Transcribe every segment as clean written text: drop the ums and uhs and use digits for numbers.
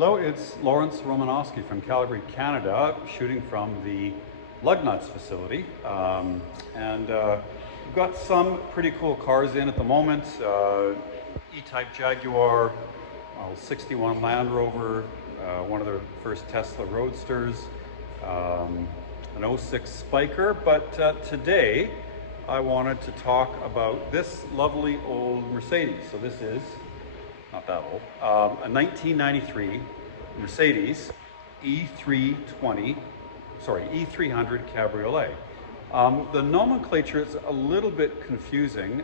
Hello, it's Lromanosky from Calgary, Canada, shooting from the lug nuts facility. We've got some pretty cool cars in at the moment. E-Type Jaguar, 61 Land Rover, one of the first Tesla Roadsters, an 06 Spiker. But today I wanted to talk about this lovely old Mercedes. So this is not that old, a 1993 Mercedes E300 Cabriolet. The nomenclature is a little bit confusing.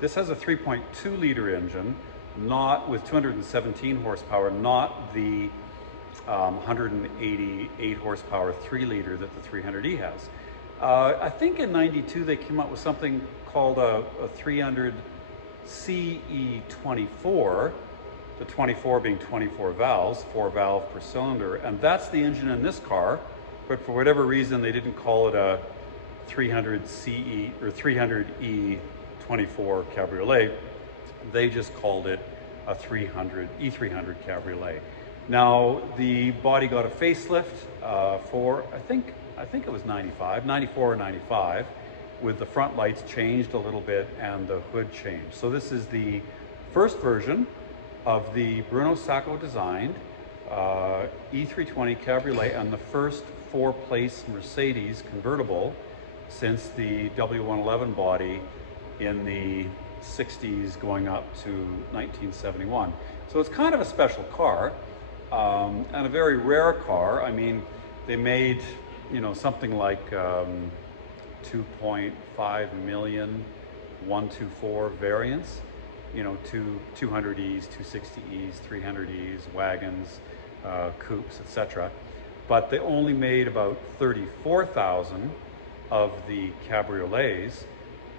This has a 3.2 liter engine, not with 217 horsepower, not the 188 horsepower 3 liter that the 300E has. I think in '92 they came up with something called a 300 CE24, the 24 being 24 valves, 4 valve per cylinder, and that's the engine in this car, but for whatever reason they didn't call it a 300 CE or 300E 24 Cabriolet, they just called it a E300 Cabriolet. Now the body got a facelift for I think it was 94 or 95, with the front lights changed a little bit and the hood changed. So this is the first version of the Bruno Sacco designed E320 Cabriolet, and the first 4-place Mercedes convertible since the W111 body in the 60s going up to 1971. So it's kind of a special car and a very rare car. I mean, they made, something like 2.5 million 124 variants, 200Es, 260Es, 300Es, wagons, coupes, etc. But they only made about 34,000 of the cabriolets,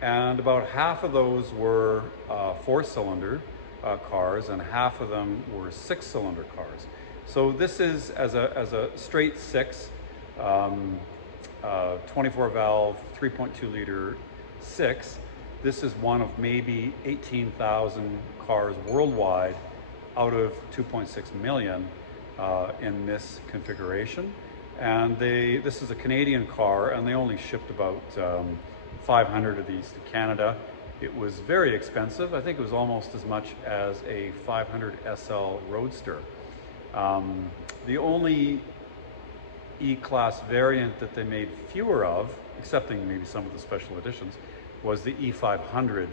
and about half of those were 4-cylinder cars, and half of them were 6-cylinder cars. So this is as a straight 6, 24 valve, 3.2 liter 6. This is one of maybe 18,000 cars worldwide out of 2.6 million in this configuration. And this is a Canadian car, and they only shipped about 500 of these to Canada. It was very expensive. I think it was almost as much as a 500 SL Roadster. The only E-Class variant that they made fewer of, excepting maybe some of the special editions, was the E500,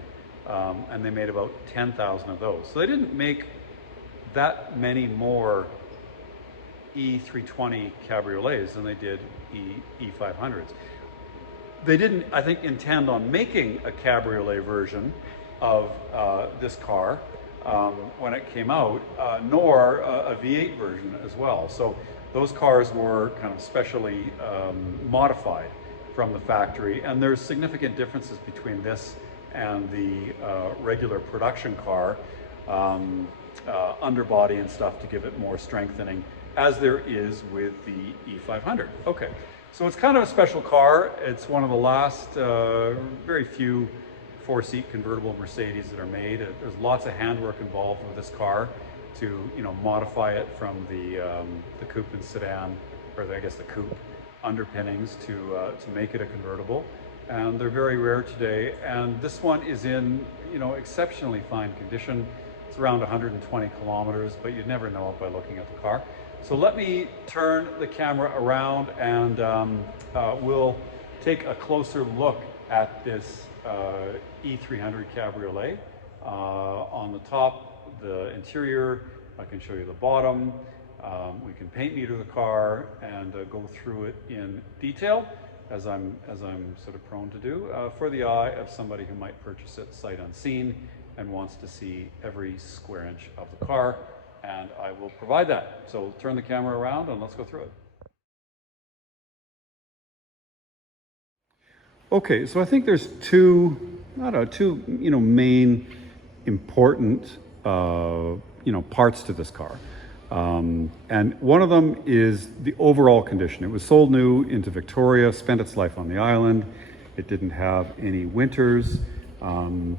and they made about 10,000 of those. So they didn't make that many more E320 Cabriolets than they did E500s. They didn't, I think, intend on making a cabriolet version of this car when it came out, nor a V8 version as well. So those cars were kind of specially modified from the factory, and there's significant differences between this and the regular production car, underbody and stuff to give it more strengthening, as there is with the E500. Okay, so it's kind of a special car. It's one of the last very few 4-seat convertible Mercedes that are made. There's lots of handwork involved with this car to modify it from the coupe and sedan, or I guess the coupe underpinnings to make it a convertible. And they're very rare today. And this one is in exceptionally fine condition. It's around 120 kilometers, but you'd never know it by looking at the car. So let me turn the camera around, and we'll take a closer look at this E300 Cabriolet. On the top, the interior, I can show you the bottom. We can paint meter the car and go through it in detail, as I'm sort of prone to do, for the eye of somebody who might purchase it sight unseen and wants to see every square inch of the car, and I will provide that. So turn the camera around and let's go through it. Okay, so I think there's two main important parts to this car. And one of them is the overall condition. It was sold new into Victoria, spent its life on the island. It didn't have any winters, and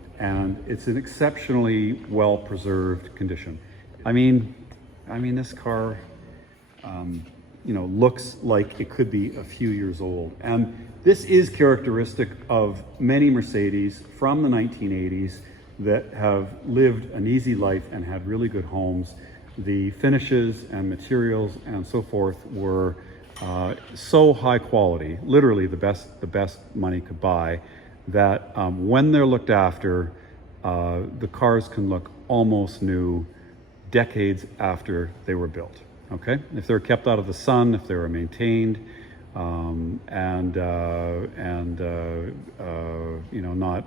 it's an exceptionally well-preserved condition. I mean, I mean, this car, you know, looks like it could be a few years old. And this is characteristic of many Mercedes from the 1980s that have lived an easy life and had really good homes. The finishes and materials and so forth were so high quality, literally the best money could buy, that when they're looked after, the cars can look almost new decades after they were built. Okay, if they're kept out of the sun, if they were maintained, and you know,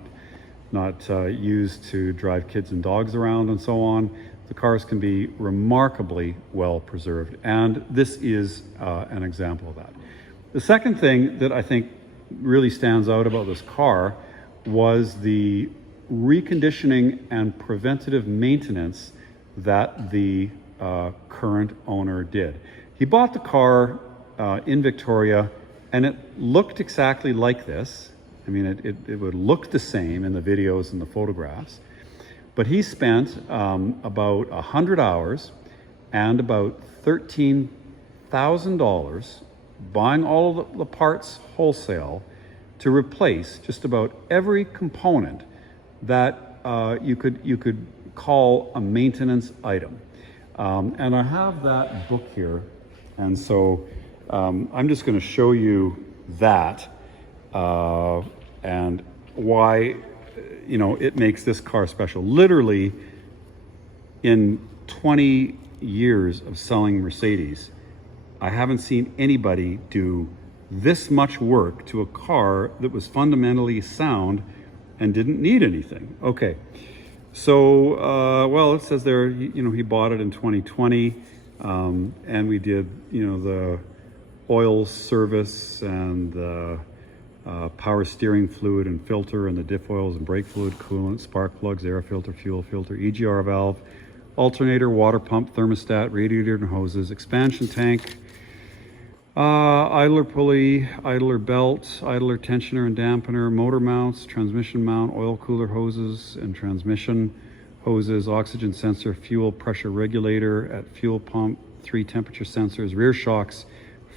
not used to drive kids and dogs around and so on, the cars can be remarkably well preserved. And this is an example of that. The second thing that I think really stands out about this car was the reconditioning and preventative maintenance that the current owner did. He bought the car in Victoria, and it looked exactly like this. I mean, it would look the same in the videos and the photographs, but he spent about 100 hours and about $13,000 buying all of the parts wholesale to replace just about every component that you could call a maintenance item. And I have that book here, and so I'm just going to show you that and why, you know, it makes this car special. Literally, in 20 years of selling Mercedes, I haven't seen anybody do this much work to a car that was fundamentally sound and didn't need anything. Okay, so well, it says there, you know, he bought it in 2020, and we did, you know, the oil service and the power steering fluid and filter and the diff oils and brake fluid, coolant, spark plugs, air filter, fuel filter, EGR valve, alternator, water pump, thermostat, radiator and hoses, expansion tank, idler pulley, idler belt, idler tensioner and dampener, motor mounts, transmission mount, oil cooler hoses and transmission hoses, oxygen sensor, fuel pressure regulator at fuel pump, 3 temperature sensors, rear shocks,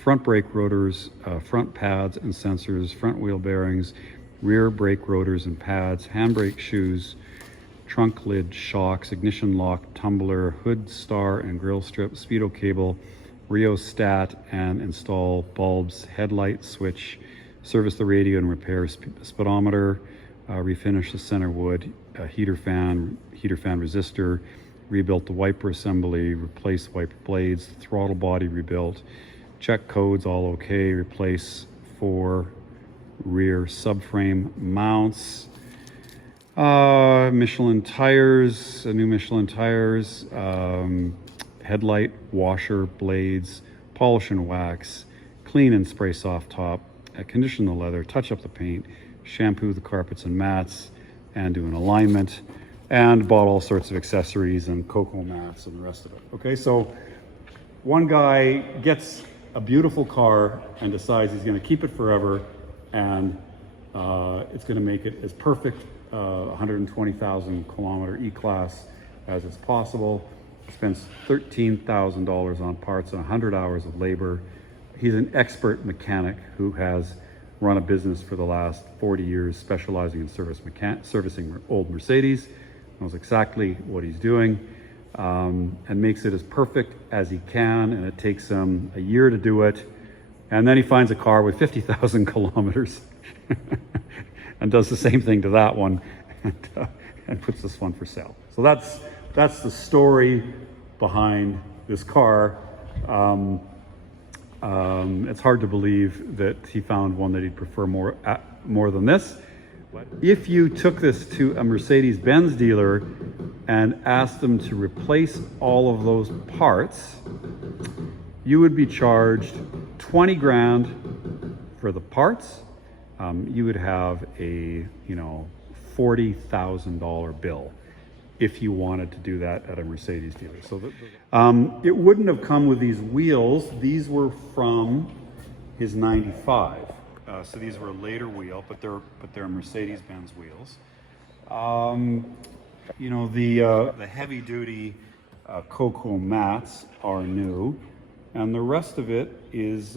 front brake rotors, front pads and sensors, front wheel bearings, rear brake rotors and pads, handbrake shoes, trunk lid shocks, ignition lock, tumbler, hood star and grille strip, speedo cable, rheostat, and install bulbs, headlight switch, service the radio and repair speedometer, refinish the center wood, heater fan resistor, rebuilt the wiper assembly, replace wiper blades, throttle body rebuilt, check codes all okay, replace 4 rear subframe mounts, Michelin tires, new Michelin tires, headlight washer blades, polish and wax, clean and spray soft top, condition the leather, touch up the paint, shampoo the carpets and mats, and do an alignment, and bought all sorts of accessories and cocoa mats and the rest of it. Okay, so one guy gets a beautiful car and decides he's going to keep it forever, and it's going to make it as perfect 120,000 kilometer E-Class as it's possible. Spends $13,000 on parts and 100 hours of labor. He's an expert mechanic who has run a business for the last 40 years specializing in servicing old Mercedes, knows exactly what he's doing, and makes it as perfect as he can, and it takes him a year to do it. And then he finds a car with 50,000 kilometers and does the same thing to that one, and puts this one for sale. So that's the story behind this car. It's hard to believe that he found one that he'd prefer more than this. But if you took this to a Mercedes-Benz dealer and asked them to replace all of those parts, you would be charged 20 grand for the parts. You would have a, you know, $40,000 bill if you wanted to do that at a Mercedes dealer. So it wouldn't have come with these wheels. These were from his 95. So these were a later wheel, but they're Mercedes-Benz wheels. You know, the heavy-duty cocoa mats are new, and the rest of it is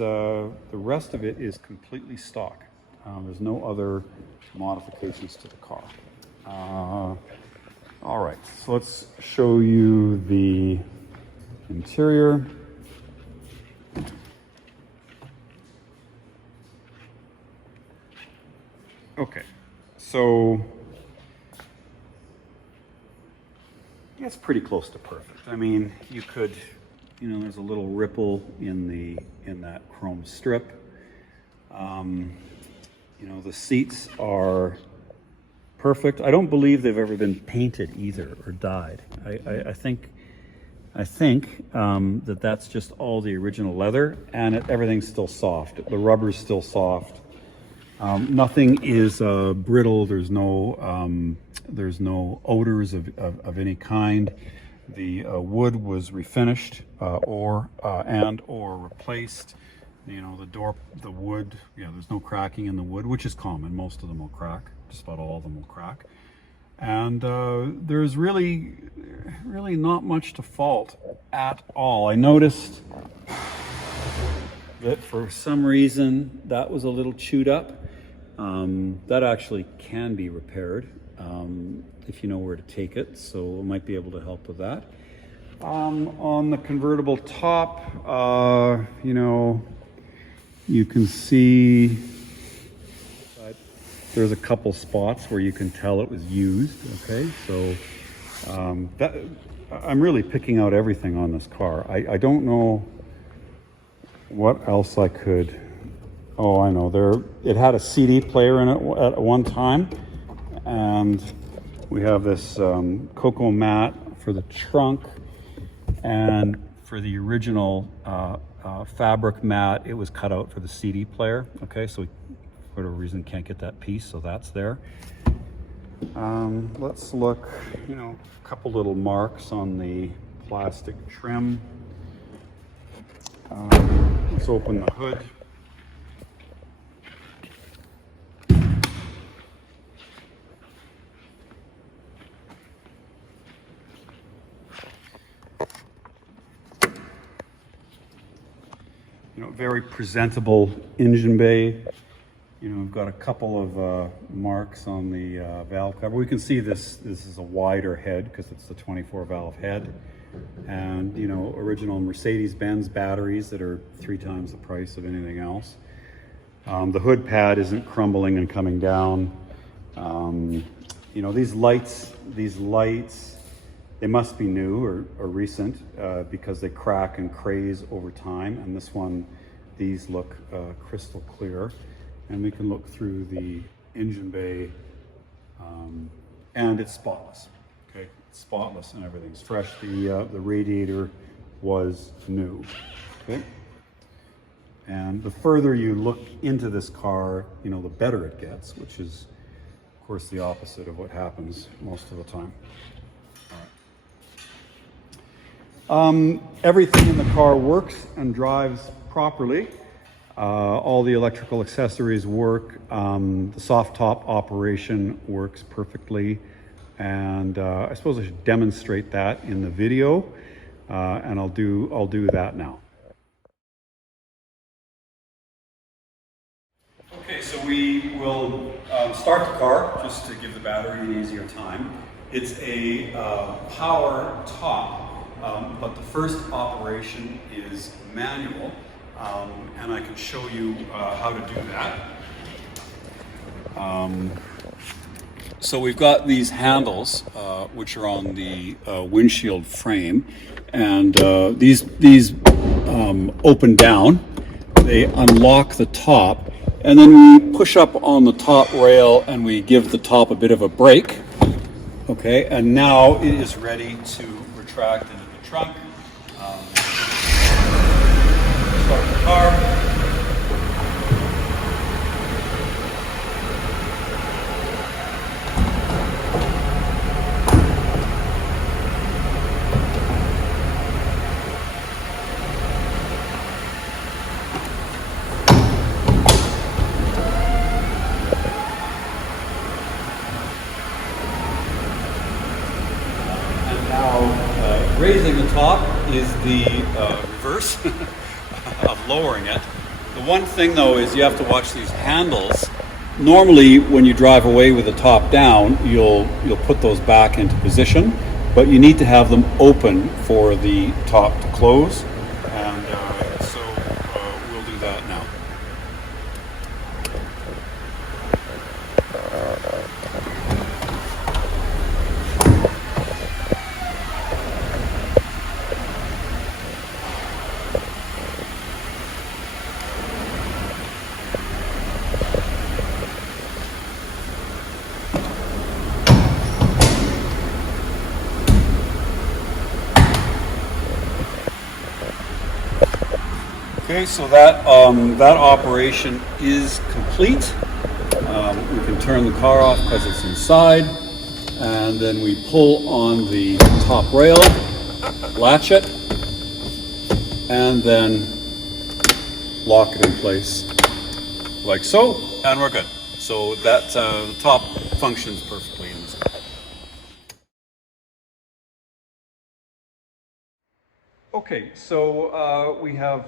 completely stock. There's no other modifications to the car. All right, so let's show you the interior. Okay, so it's pretty close to perfect. I mean, you could, you know, there's a little ripple in that chrome strip. You know, the seats are perfect. I don't believe they've ever been painted either or dyed. I think that that's just all the original leather, and everything's still soft. The rubber's still soft. Nothing is brittle. There's no odors of any kind. The wood was refinished or replaced. You know, the wood, yeah, there's no cracking in the wood, which is common. Most of them will crack. Just about all of them will crack. And there's really not much to fault at all. I noticed that for some reason that was a little chewed up. That actually can be repaired if you know where to take it, so I might be able to help with that. On the convertible top, you know, you can see there's a couple spots where you can tell it was used. Okay, so I'm really picking out everything on this car. I don't know what else I could. Oh, I know. It had a CD player in it at one time, and we have this cocoa mat for the trunk, and for the original fabric mat, it was cut out for the CD player. Okay, so we, for whatever reason, can't get that piece, so that's there. Let's look. You know, a couple little marks on the plastic trim. Let's open the hood. You know, very presentable engine bay. You know, we've got a couple of marks on the valve cover. We can see this is a wider head because it's the 24 valve head. And, you know, original Mercedes-Benz batteries that are 3 times the price of anything else. The hood pad isn't crumbling and coming down. You know, these lights, they must be new or recent because they crack and craze over time. And this one, these look crystal clear. And we can look through the engine bay, and it's spotless. Okay, it's spotless and everything's fresh. The radiator was new. Okay, and the further you look into this car, you know, the better it gets, which is, of course, the opposite of what happens most of the time. Everything in the car works and drives properly. All the electrical accessories work. The soft top operation works perfectly. And I suppose I should demonstrate that in the video. And I'll do that now. Okay, so we will start the car just to give the battery an easier time. It's a power top. But the first operation is manual, and I can show you how to do that. So we've got these handles, which are on the windshield frame, and these open down. They unlock the top, and then we push up on the top rail, and we give the top a bit of a brake. Okay, and now it is ready to retract into the trunk. Start the car. Raising the top is the reverse of lowering it. The one thing though is you have to watch these handles. Normally when you drive away with the top down, you'll put those back into position, but you need to have them open for the top to close. And so we'll do that now. Okay, so that operation is complete. We can turn the car off because it's inside, and then we pull on the top rail, latch it, and then lock it in place like so, and we're good. So that the top functions perfectly in this car. Okay, so we have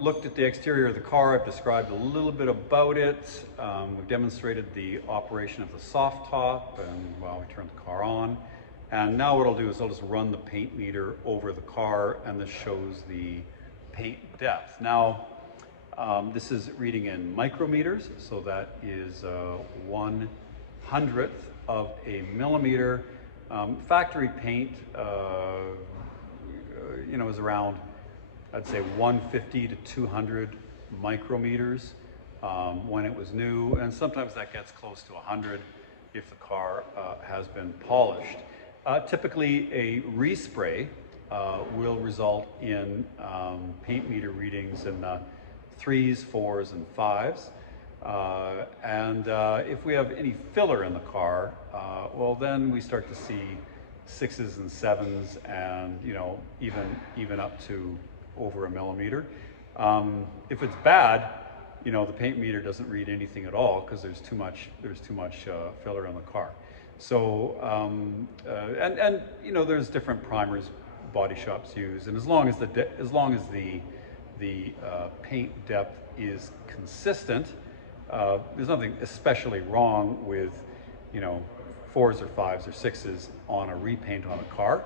looked at the exterior of the car. I've described a little bit about it. We've demonstrated the operation of the soft top, and well, we turned the car on. And now what I'll do is I'll just run the paint meter over the car, and this shows the paint depth. Now, this is reading in micrometers, so that is 1/100th of a millimeter. Factory paint, is around, I'd say 150 to 200 micrometers when it was new, and sometimes that gets close to 100 if the car has been polished. Typically a respray will result in paint meter readings in the 3s, 4s, and 5s. And if we have any filler in the car, well, then we start to see 6s and 7s, and even up to over a millimeter. If it's bad, the paint meter doesn't read anything at all because there's too much filler in the car. So there's different primers body shops use, and as long as the paint depth is consistent, there's nothing especially wrong with 4s or 5s or 6s on a repaint on a car.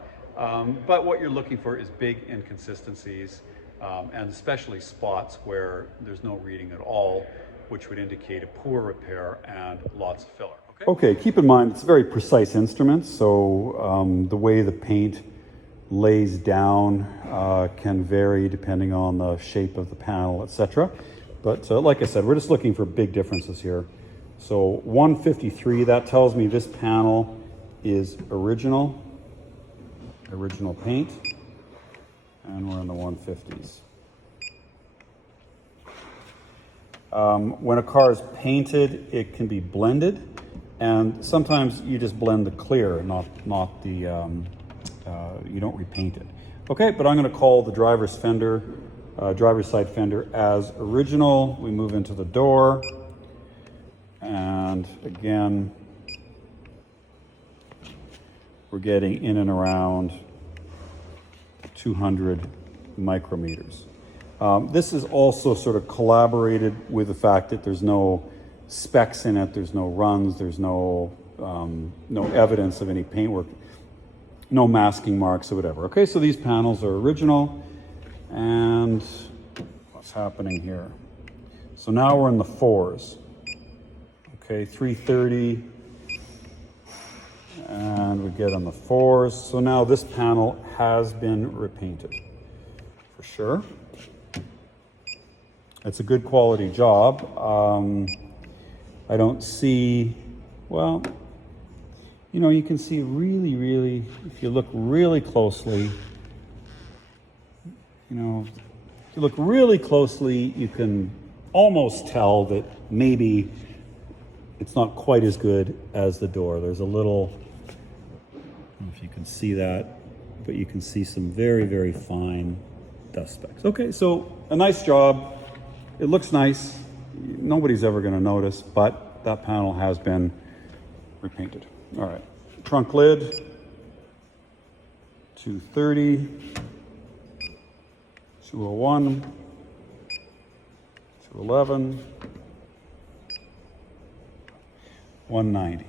But what you're looking for is big inconsistencies, and especially spots where there's no reading at all, which would indicate a poor repair and lots of filler. Okay, keep in mind it's a very precise instrument, so the way the paint lays down can vary depending on the shape of the panel, etc. But like I said, we're just looking for big differences here. So 153, that tells me this panel is original paint, and we're in the 150s. When a car is painted, it can be blended, and sometimes you just blend the clear, not the, you don't repaint it. Okay, but I'm going to call the driver's side fender as original. We move into the door. And again, we're getting in and around 200 micrometers. This is also sort of collaborated with the fact that there's no specks in it, there's no runs, there's no evidence of any paintwork, no masking marks or whatever. Okay, so these panels are original, and what's happening here? So now we're in the 4s. Okay, 330, and we get on the 4s. So now this panel has been repainted, for sure. It's a good quality job. I don't see, well, you can see really, if you look really closely, you can almost tell that maybe it's not quite as good as the door. There's a little, I don't know if you can see that, but you can see some very fine dust specks. Okay, so a nice job. It looks nice. Nobody's ever going to notice, but that panel has been repainted. All right, trunk lid 230, 201, 211, 190.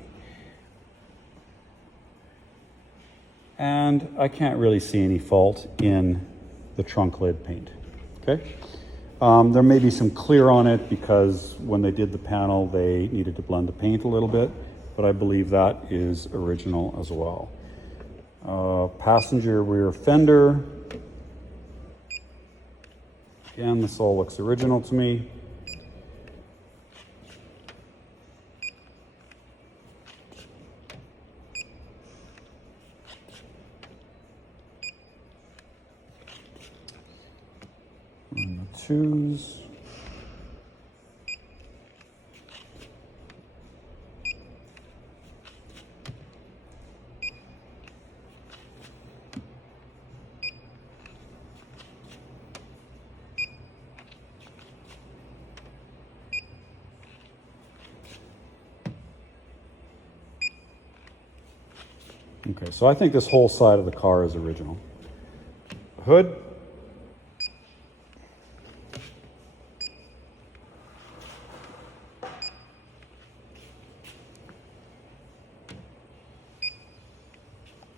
And I can't really see any fault in the trunk lid paint, okay? There may be some clear on it because when they did the panel, they needed to blend the paint a little bit, but I believe that is original as well. Passenger rear fender. Again, this all looks original to me. And the twos. Okay, so I think this whole side of the car is original. Hood.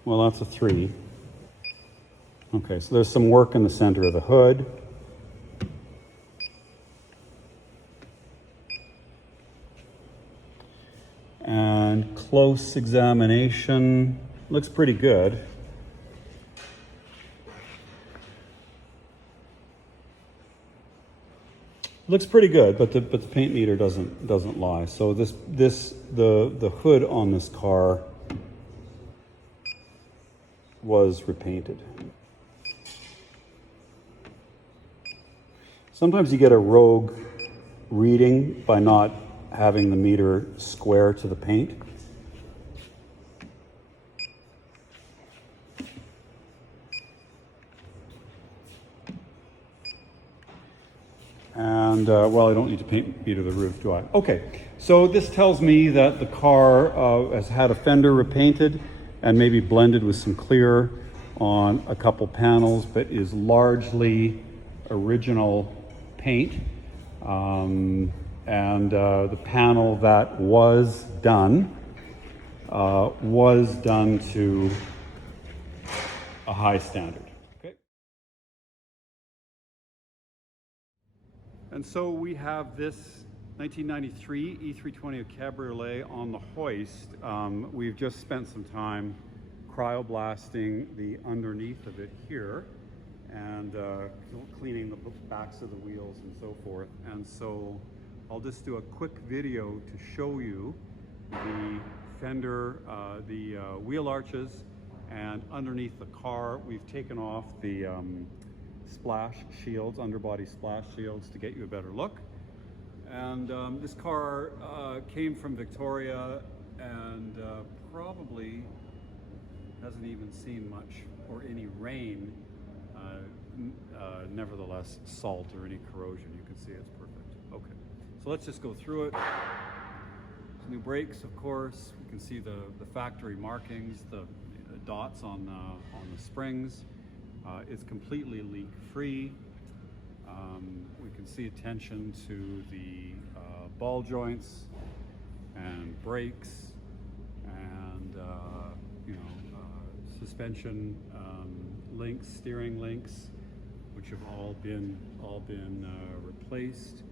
Well, that's a 3. Okay, so there's some work in the center of the hood. And close examination looks pretty good. Looks pretty good, but the paint meter doesn't lie. So the hood on this car was repainted. Sometimes you get a rogue reading by not having the meter square to the paint. And, well, I don't need to paint meter the roof, do I? Okay, so this tells me that the car has had a fender repainted and maybe blended with some clear on a couple panels, but is largely original paint. And the panel that was done to a high standard. Okay. And so we have this 1993 E320 Cabriolet on the hoist. We've just spent some time cryoblasting the underneath of it here and cleaning the backs of the wheels and so forth. And so I'll just do a quick video to show you the fender, the wheel arches, and underneath the car we've taken off the splash shields, underbody splash shields, to get you a better look. And this car came from Victoria and probably hasn't even seen much or any rain. Nevertheless, salt or any corrosion. You can see it's perfect. Okay, so let's just go through it. New brakes, of course. You can see the factory markings, the dots on the springs. It's completely leak-free. We can see attention to the ball joints and brakes and suspension links, steering links, which have all been replaced.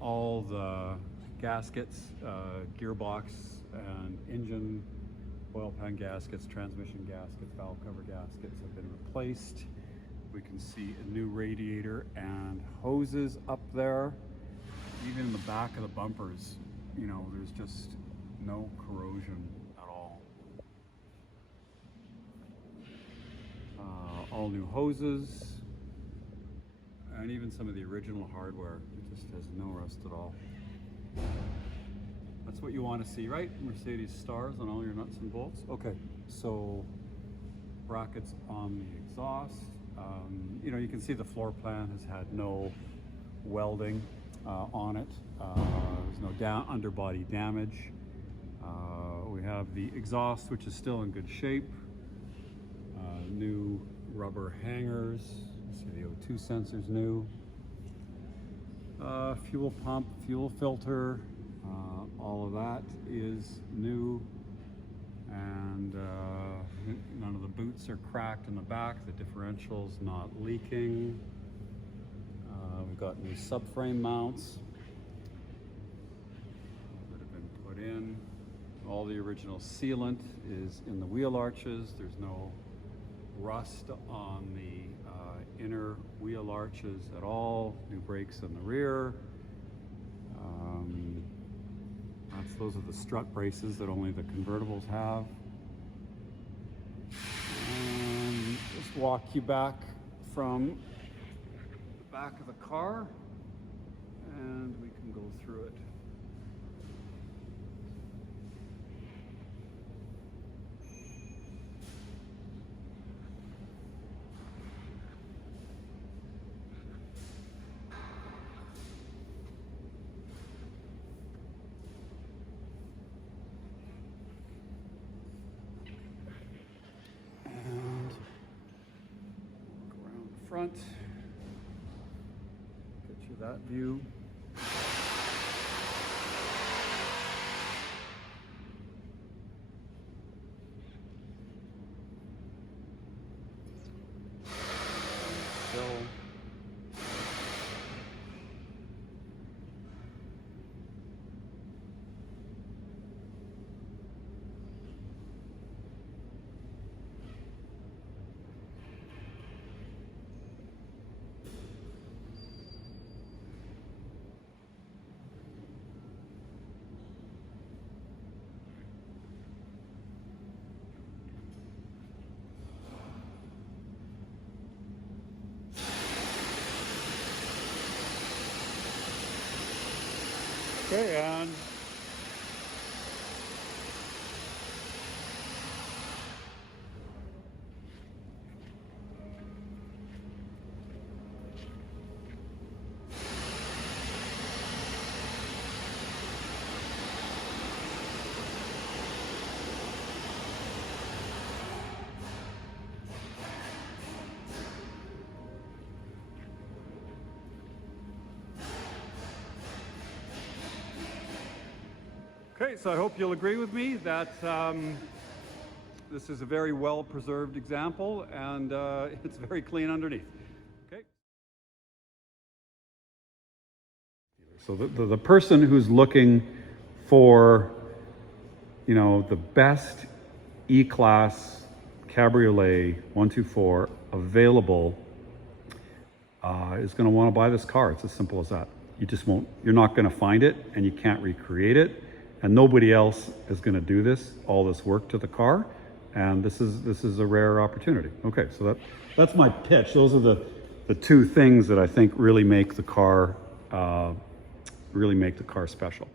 All the gaskets, gearbox and engine oil pan gaskets, transmission gaskets, valve cover gaskets have been replaced. We can see a new radiator and hoses up there. Even in the back of the bumpers, you know, there's just no corrosion at all. All new hoses, and even some of the original hardware, it just has no rust at all. That's what you want to see, right? Mercedes stars on all your nuts and bolts. Okay, so brackets on the exhaust. You know, you can see the floor plan has had no welding on it. There's no underbody damage. We have the exhaust, which is still in good shape. New rubber hangers. You see the O2 sensors new. Fuel pump, fuel filter, all of that is new. And none of the boots are cracked in the back. The differential's not leaking. We've got new subframe mounts that have been put in. All the original sealant is in the wheel arches. There's no rust on the inner wheel arches at all. New brakes in the rear. Those are the strut braces that only the convertibles have. And just walk you back from the back of the car, and we can go through it. Front, get you that view. Still. Okay, and okay, so I hope you'll agree with me that this is a very well preserved example, and it's very clean underneath. Okay. So the person who's looking for, you know, the best E-Class Cabriolet 124 available is going to want to buy this car. It's as simple as that. You just won't, you're not going to find it, and you can't recreate it. And nobody else is going to do this, all this work to the car, and this is a rare opportunity. Okay, so that's my pitch. Those are the two things that I think really make the car special.